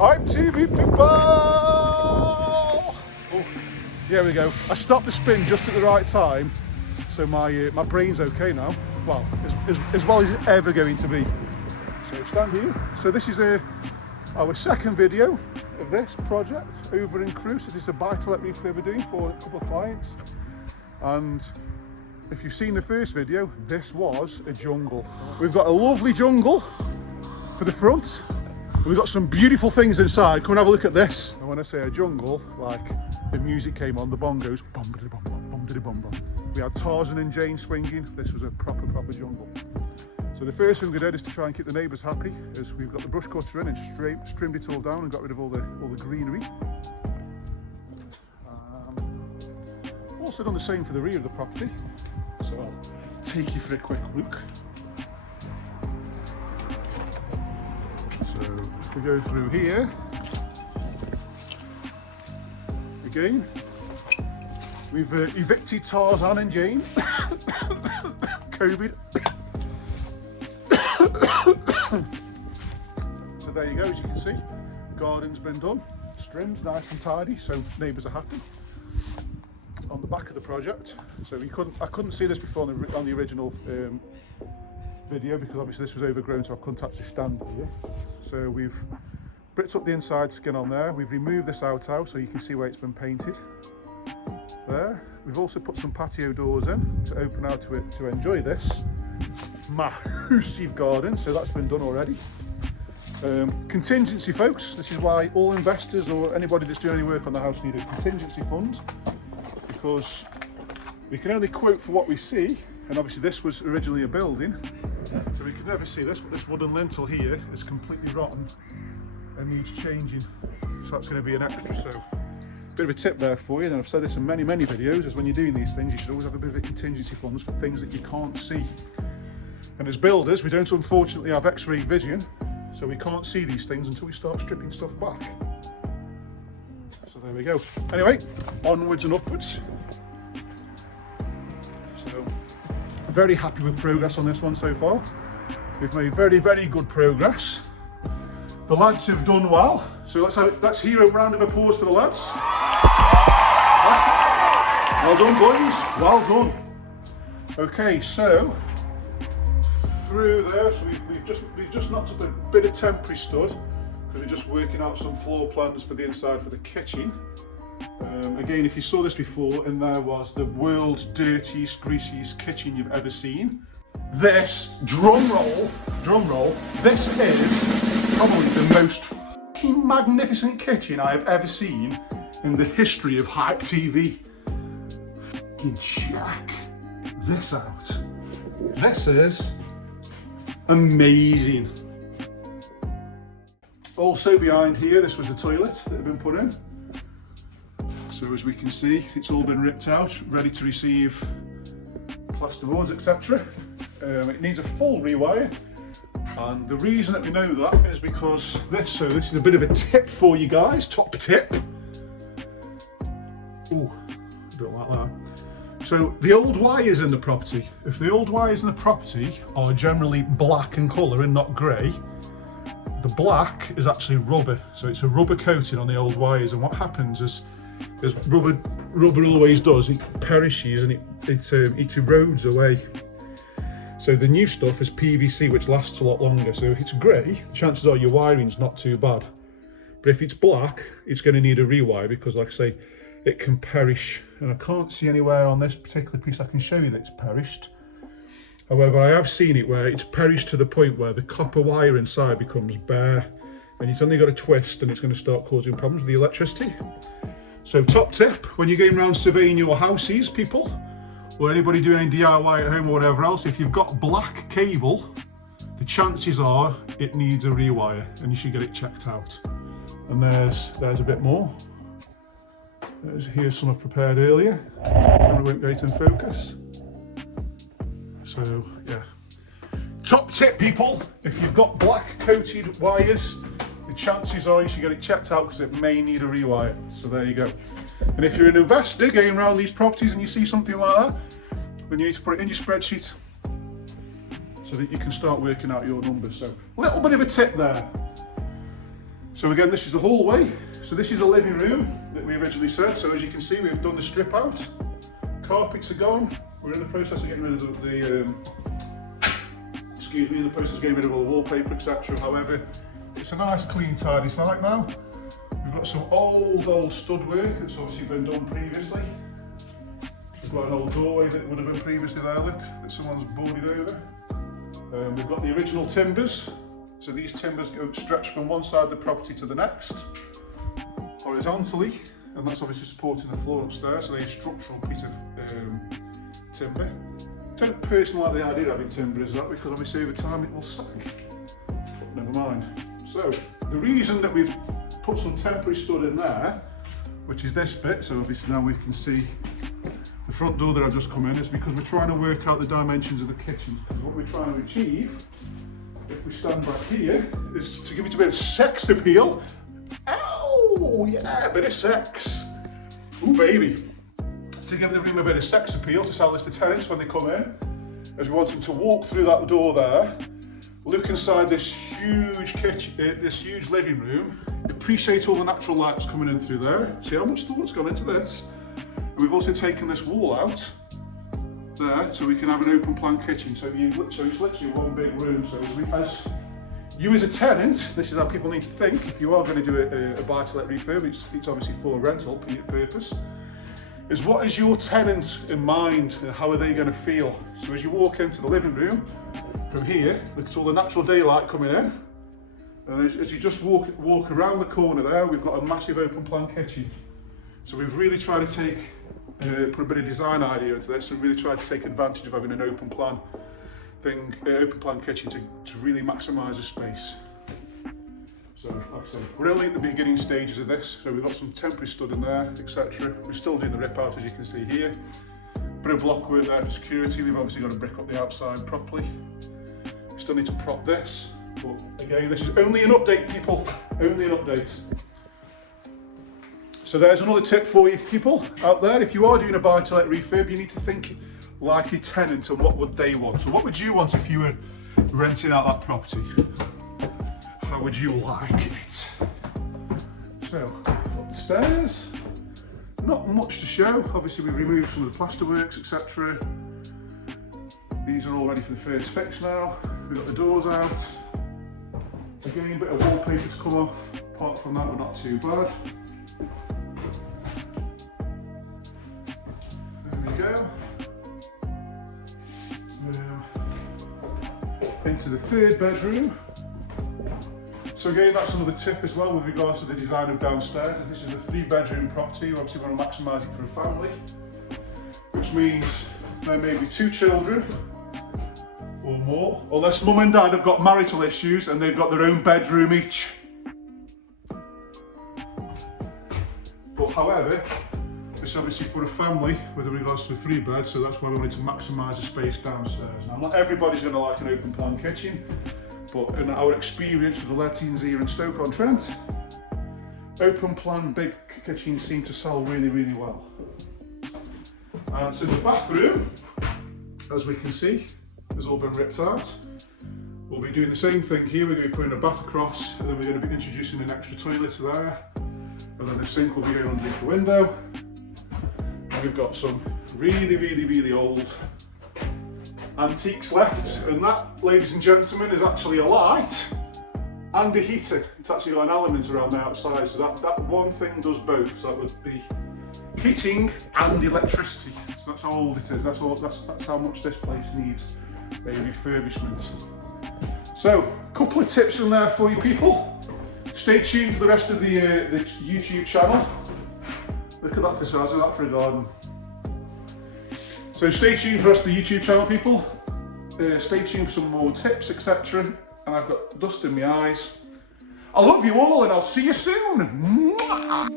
I'm TV people! Oh, here we go. I stopped the spin just at the right time, so my brain's okay now. Well, as well as it's ever going to be. So stand here. So this is our second video of this project over in Crewe. So this is a buy-to-let refurb we're doing for a couple of clients. And if you've seen the first video, this was a jungle. We've got a lovely jungle for the front. We've got some beautiful things inside. Come and have a look at this. And when I say a jungle, like the music came on, the bongos, bum-da-da-bum-bum, bum-da-da-bum-bum. We had Tarzan and Jane swinging. This was a proper jungle. So the first thing we did is to try and keep the neighbours happy, is we've got the brush cutter in and trimmed it all down and got rid of all the greenery. Also done the same for the rear of the property. So I'll take you for a quick look. So if we go through here, again, we've evicted Tarzan and Jane. COVID. So there you go, as you can see, garden's been done, trimmed nice and tidy, so neighbours are happy. On the back of the project, so I couldn't see this before on the original video, because obviously this was overgrown, so I couldn't actually stand here. So we've bricked up the inside skin on there. We've removed this outhouse so you can see where it's been painted. There. We've also put some patio doors in to open out to it to enjoy this massive garden. So that's been done already. Contingency, folks. This is why all investors or anybody that's doing any work on the house need a contingency fund, because we can only quote for what we see. And obviously this was originally a building, so we could never see this, but this wooden lintel here is completely rotten and needs changing. So that's going to be an extra. So a bit of a tip there for you, and I've said this in many videos, is when you're doing these things, you should always have a bit of a contingency funds for things that you can't see. And as builders, we don't unfortunately have X-ray vision, so we can't see these things until we start stripping stuff back. So there we go. Anyway, onwards and upwards. So very happy with progress on this one so far. We've made very good progress. The lads have done well, so let's hear a round of applause for the lads. Well done, boys, well done. Okay, so through there, so we've just knocked up a bit of temporary stud, because we're just working out some floor plans for the inside for the kitchen. Again, if you saw this before, and there was the world's dirtiest, greasiest kitchen you've ever seen. This, drum roll, this is probably the most fucking magnificent kitchen I have ever seen in the history of Hype TV. Fucking check this out. This is amazing. Also behind here, this was the toilet that had been put in. So as we can see, it's all been ripped out, ready to receive plasterboards, etc. It needs a full rewire, and the reason that we know that is because this is a bit of a tip for you guys, top tip. Ooh, I don't like that. So the old wires in the property, if the old wires in the property are generally black in colour and not grey, the black is actually rubber, so it's a rubber coating on the old wires, and what happens is, as rubber always does, it perishes and it erodes away. So the new stuff is PVC, which lasts a lot longer. So if it's grey, chances are your wiring's not too bad. But if it's black, it's going to need a rewire, because like I say, it can perish. And I can't see anywhere on this particular piece I can show you that it's perished. However, I have seen it where it's perished to the point where the copper wire inside becomes bare, and you've only got a twist and it's going to start causing problems with the electricity. So top tip, when you're going around surveying your houses, people, or anybody doing any DIY at home or whatever else, if you've got black cable, the chances are it needs a rewire, and you should get it checked out. And there's a bit more. Here's some I've prepared earlier. I won't get it in focus. So yeah, top tip, people, if you've got black coated wires, the chances are you should get it checked out, because it may need a rewire. So there you go. And if you're an investor going around these properties and you see something like that, then you need to put it in your spreadsheet so that you can start working out your numbers. So a little bit of a tip there. So again, this is the hallway. So this is the living room that we originally said. So as you can see, we've done the strip out. Carpets are gone. We're in the process of getting rid of in the process of getting rid of all the wallpaper, etc. However, it's a nice, clean, tidy site now. We've got some old stud work that's obviously been done previously. We've got an old doorway that would have been previously there, look, that someone's boarded over. We've got the original timbers. So these timbers go stretch from one side of the property to the next, horizontally, and that's obviously supporting the floor upstairs, so they're a structural piece of timber. I don't personally like the idea of having timber as that, because obviously over time it will sag. But never mind. So the reason that we've put some temporary stud in there, which is this bit, so obviously now we can see the front door that I've just come in, is because we're trying to work out the dimensions of the kitchen. Because what we're trying to achieve, if we stand back here, is to give it a bit of sex appeal. Oh yeah, a bit of sex. Ooh baby. To give the room a bit of sex appeal, to sell this to tenants when they come in, as we want them to walk through that door there, look inside this huge kitchen, this huge living room, appreciate all the natural lights coming in through there, see how much thought's gone into this. And we've also taken this wall out there, so we can have an open plan kitchen. So it's literally one big room. So as you as a tenant, this is how people need to think. If you are going to do a buy-to-let refurb, it's obviously for rental purpose. Is what is your tenant in mind and how are they going to feel? So as you walk into the living room from here, look at all the natural daylight coming in, and as you just walk around the corner there, we've got a massive open plan kitchen. So we've really tried to put a bit of design idea into this and really tried to take advantage of having an open plan kitchen to really maximise the space. So, like I said, we're only at the beginning stages of this, so we've got some temporary stud in there, etc. We're still doing the rip out, as you can see here. Bit of block work there for security. We've obviously got to brick up the outside properly. We still need to prop this, but again, this is only an update, people, only an update. So there's another tip for you people out there. If you are doing a buy-to-let refurb, you need to think like a tenant and what would they want. So what would you want if you were renting out that property? How would you like it? So, up the stairs, not much to show. Obviously we've removed some of the plasterworks, etc. These are all ready for the first fix now. We've got the doors out. Again, a bit of wallpaper to come off. Apart from that, we're not too bad. There we go. Into the third bedroom. So again, that's another tip as well with regards to the design of downstairs. If this is a 3-bedroom property, you obviously want to maximise it for a family, which means there may be 2 children or more, unless mum and dad have got marital issues and they've got their own bedroom each. But however, it's obviously for a family with regards to a 3-bed, so that's why we wanted to maximise the space downstairs. Now, not everybody's going to like an open plan kitchen, but in our experience with the lettings here in Stoke-on-Trent, open plan big kitchens seem to sell really, really well. And so the bathroom, as we can see, has all been ripped out. We'll be doing the same thing here. We're going to be putting a bath across, and then we're going to be introducing an extra toilet there, and then the sink will be going underneath the window. And we've got some really, really, really old antiques left, and that, ladies and gentlemen, is actually a light and a heater. It's actually got an element around the outside, so that one thing does both. So that would be heating and electricity. So that's how old it is. That's how much this place needs a refurbishment. So, a couple of tips in there for you people. Stay tuned for the rest of the YouTube channel. Look at that, the size of that for a garden. So stay tuned for the rest of the YouTube channel, people. Stay tuned for some more tips, etc. And I've got dust in my eyes. I love you all, and I'll see you soon. Mwah!